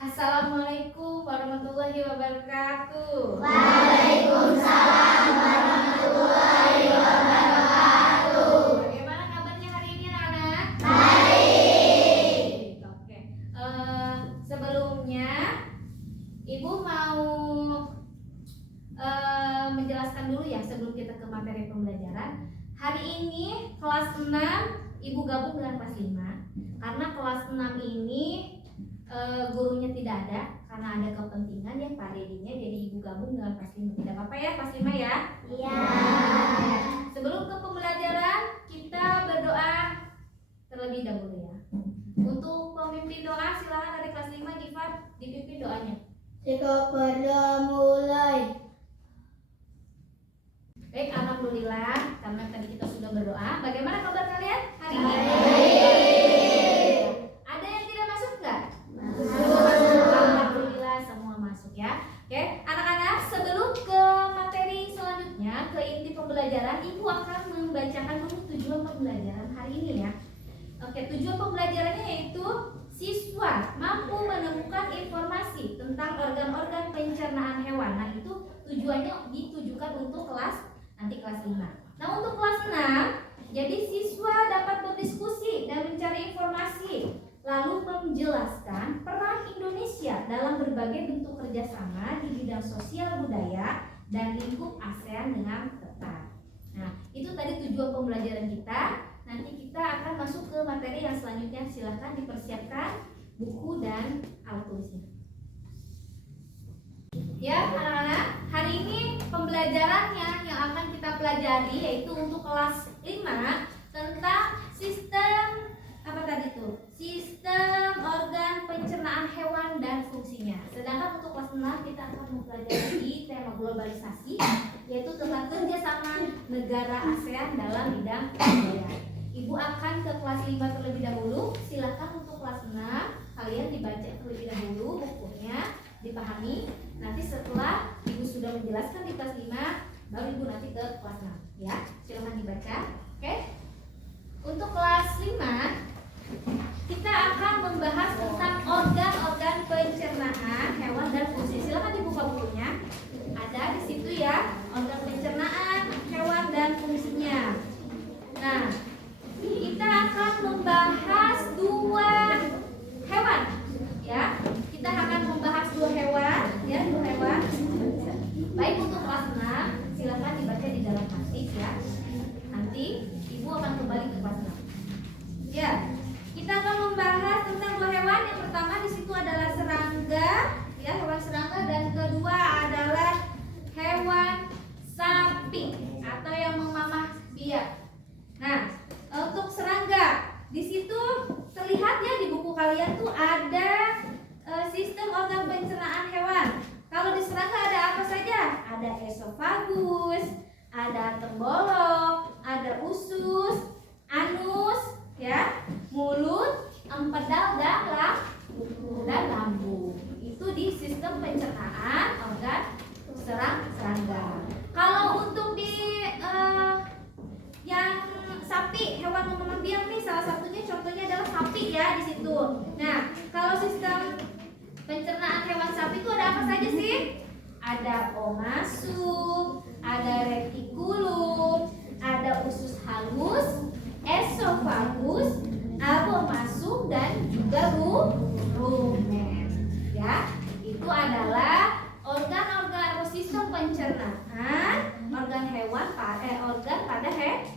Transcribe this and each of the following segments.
Assalamualaikum warahmatullahi wabarakatuh. Waalaikumsalam warahmatullahi wabarakatuh. Bagaimana kabarnya hari ini anak-anak? Baik. Oke. Sebelumnya Ibu mau menjelaskan dulu ya sebelum kita ke materi pembelajaran. Hari ini kelas 6 Ibu gabung dengan kelas 5 karena kelas 6 ini gurunya tidak ada karena ada kepentingan ya Pak Dedinya, jadi Ibu gabung dengan kelas 5. Tidak apa-apa ya kelas 5 ya? Iya. Sebelum ke pembelajaran kita berdoa terlebih dahulu ya. Untuk pemimpin doa silakan dari kelas 5 Gifar dipimpin doanya. Jika pada mulai. Baik, alhamdulillah karena tadi kita sudah berdoa. Bagaimana kabar kalian hari ini? Ada yang tidak masuk nggak? Alhamdulillah semua masuk ya. Oke, anak-anak sebelum ke materi selanjutnya ke inti pembelajaran, Ibu akan membacakan dulu tujuan pembelajaran hari ini ya. Oke, tujuan pembelajarannya yaitu siswa mampu menemukan informasi tentang organ-organ pencernaan hewan. Nah, itu tujuannya ditujukan untuk kelas 5. Nah, untuk kelas 6, jadi siswa dapat berdiskusi dan mencari informasi, lalu menjelaskan peran Indonesia dalam berbagai bentuk kerjasama di bidang sosial budaya dan lingkup ASEAN dengan ketat. Nah, itu tadi tujuan pembelajaran kita. Nanti kita akan masuk ke materi yang selanjutnya. Silahkan dipersiapkan buku dan alat tulisnya. Ya, anak-anak, hari ini pembelajarannya yang akan kita pelajari yaitu untuk kelas 5 tentang sistem sistem organ pencernaan hewan dan fungsinya. Sedangkan untuk kelas 6 kita akan mempelajari tema globalisasi, yaitu tentang kerjasama negara ASEAN dalam bidang budaya. Ibu akan ke kelas 5 terlebih dahulu. Silahkan untuk kelas 6 kalian dibaca terlebih dahulu bukunya, dipahami. Nanti setelah Ibu sudah menjelaskan di kelas 5, baru Ibu nanti ke kelas 6 ya. Silahkan dibaca. Oke. Untuk kelas 5 kita akan membahas tentang organ-organ pencernaan hewan dan fungsi. Silahkan dibuka bukunya. Ada di situ ya, organ pencernaan hewan dan fungsinya. Nah, kita akan membahas 2 hewan ya. Kita akan membahas 2 hewan ya, 2 hewan. Baik, untuk kelas 6 silahkan dibaca di dalam artik ya. Nanti Ibu akan kembali ke kelas 6. Ya. Kita akan membahas tentang 2 hewan. Yang pertama di situ adalah serangga, ya, hewan serangga, dan kedua adalah hewan sapi atau yang memamah biak. Nah, untuk serangga di situ terlihat ya di buku kalian tuh ada sistem organ pencernaan hewan. Kalau di serangga ada apa saja? Ada esofagus, ada tembolok, ada usus, anus, ya, mulut, empedal dan lambung. Itu di sistem pencernaan organ serangga. Kalau untuk di yang sapi, hewan memamah biak nih, salah satunya contohnya adalah sapi ya di situ. Nah, kalau sistem pencernaan hewan sapi itu ada apa saja sih? Ada omasum, ada retikulum, ada usus halus, esofagus, abomasum, dan juga rumen. Ya, itu adalah organ-organ atau sistem pencernaan organ hewan organ pada hewan.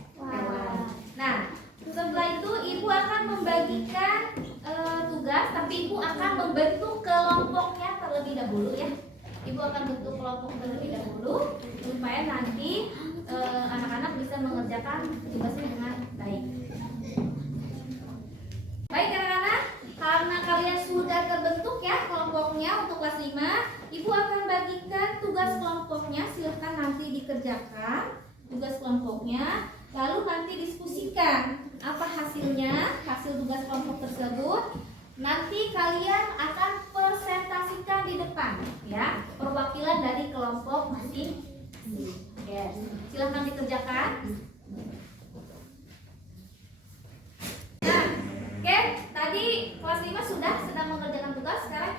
Nah, setelah itu Ibu akan membagikan tugas, tapi Ibu akan membentuk kelompoknya terlebih dahulu ya. Ibu akan bentuk kelompok terlebih dahulu supaya nanti anak-anak bisa mengerjakan tugasnya dengan baik. Baik anak-anak, karena kalian sudah terbentuk ya kelompoknya untuk kelas 5, Ibu akan bagikan tugas kelompoknya. Silahkan nanti dikerjakan tugas kelompoknya, lalu nanti diskusikan apa hasilnya, hasil tugas kelompok tersebut. Nanti kalian akan presentasikan di depan ya, perwakilan dari kelompok masing-masing. Yes. Silahkan dikerjakan. Nah, oke, tadi kelas 5 sudah sedang mengerjakan tugas. Sekarang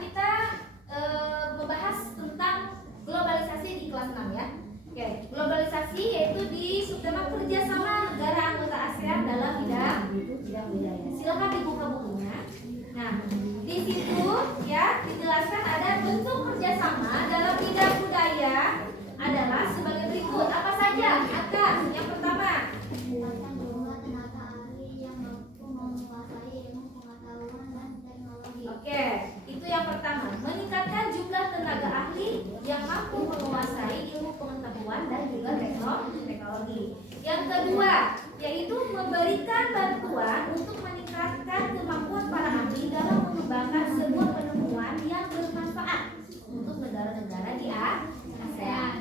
yang pertama, meningkatkan jumlah tenaga ahli yang mampu menguasai ilmu pengetahuan dan juga teknologi. Yang kedua, yaitu memberikan bantuan untuk meningkatkan kemampuan para ahli dalam mengembangkan sebuah penemuan yang bermanfaat untuk negara-negara di ASEAN.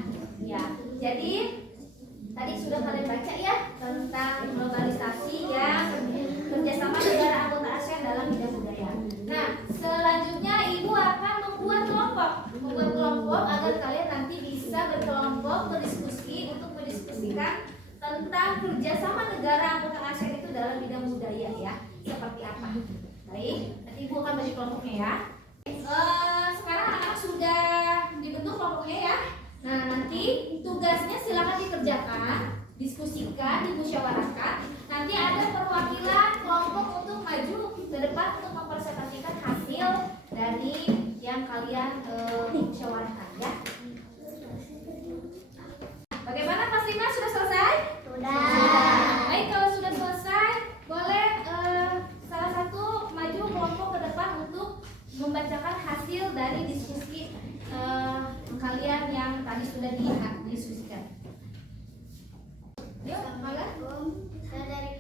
Ya, jadi tadi sudah kalian baca ya tentang globalisasi yang kerjasama negara anggota ASEAN dalam bidang budaya. Nah, selanjutnya Ibu akan membuat kelompok agar kalian nanti bisa berkelompok berdiskusi untuk mendiskusikan tentang kerjasama negara anggota ASEAN itu dalam bidang budaya ya, seperti apa. Baik, nanti Ibu akan bagi kelompoknya ya. Sekarang anak-anak sudah dibentuk kelompoknya ya. Nah, nanti tugasnya silakan dikerjakan, diskusikan, dimusyawarahkan. Nanti ada perwakilan kelompok untuk maju ke depan untuk mempresentasikan hasil dari yang kalian musyawarahkan ya. Bagaimana Mas Lima, sudah selesai? Sudah. Baik, kalau sudah selesai, boleh salah satu maju kelompok ke depan untuk membacakan hasil dari diskusi kalian yang tadi sudah didiskusikan. Yuk, Assalamualaikum. Saya dari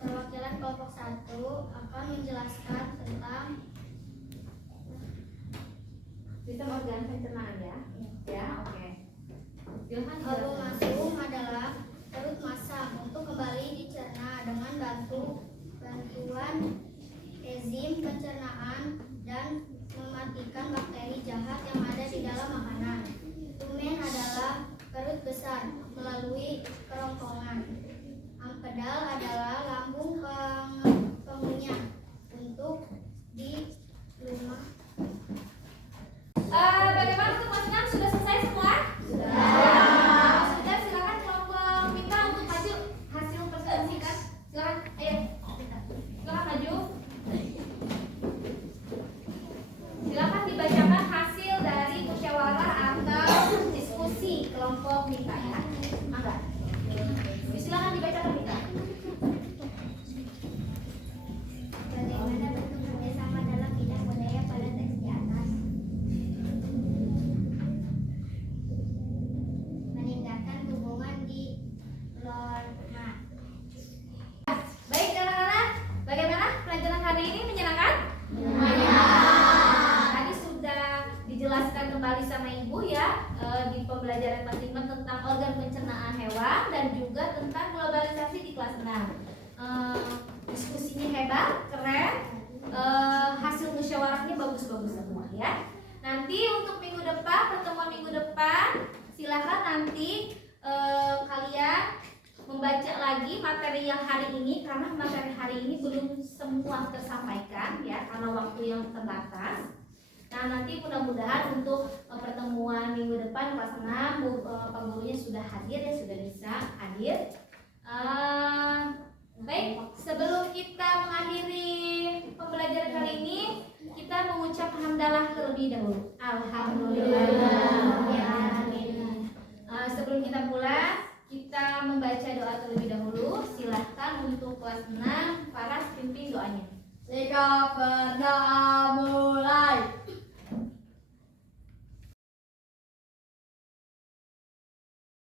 perwakilan kelompok 1 akan menjelaskan tentang sistem organ pencernaan ya. Ya, oke. Silakan album dijelaskan. masum adalah perut masam untuk kembali dicerna dengan bantuan enzim pencernaan dan mematikan bakteri jahat yang ada di dalam makanan. Rumen adalah perut besar melalui kerongkongan. Ampedal adalah lambung pengunyah untuk di rumah. Bagaimana untuk Mas Nam, sudah selesai semua? Sudah, silakan kelompok kita untuk maju hasil presentasikan. Silakan, ayo. Silakan maju. Silakan dibacakan hasil dari musyawarah atau diskusi kelompok kita ya. Mangga. Silakan dibacakan kita. Bagaimana bentuk kerjasama dalam bidang budaya pada teks di atas? Meningkatkan hubungan di Lorma. Baik anak-anak, bagaimana pelajaran hari ini, menyenangkan? Tadi sudah dijelaskan kembali sama Ibu ya di pembelajaran kelas 5 tentang organ pencernaan hewan dan juga tentang globalisasi di kelas 6. Diskusinya hebat, keren, hasil musyawarahnya bagus-bagus semua ya. Nanti untuk minggu depan, pertemuan minggu depan, silakan nanti kalian membaca lagi materi yang hari ini, karena materi hari ini belum semua tersampaikan ya karena waktu yang terbatas. Nah, nanti mudah-mudahan untuk pertemuan minggu depan kelas 6 Pak gurunya sudah hadir ya, sudah bisa hadir. Baik, sebelum kita mengakhiri pembelajaran kali ini, kita mengucap hamdalah terlebih dahulu. Alhamdulillah. Sebelum kita pulang, kita membaca doa terlebih dahulu. Silahkan untuk kelas 6 para pimpin doanya. Jika berdoa mulai.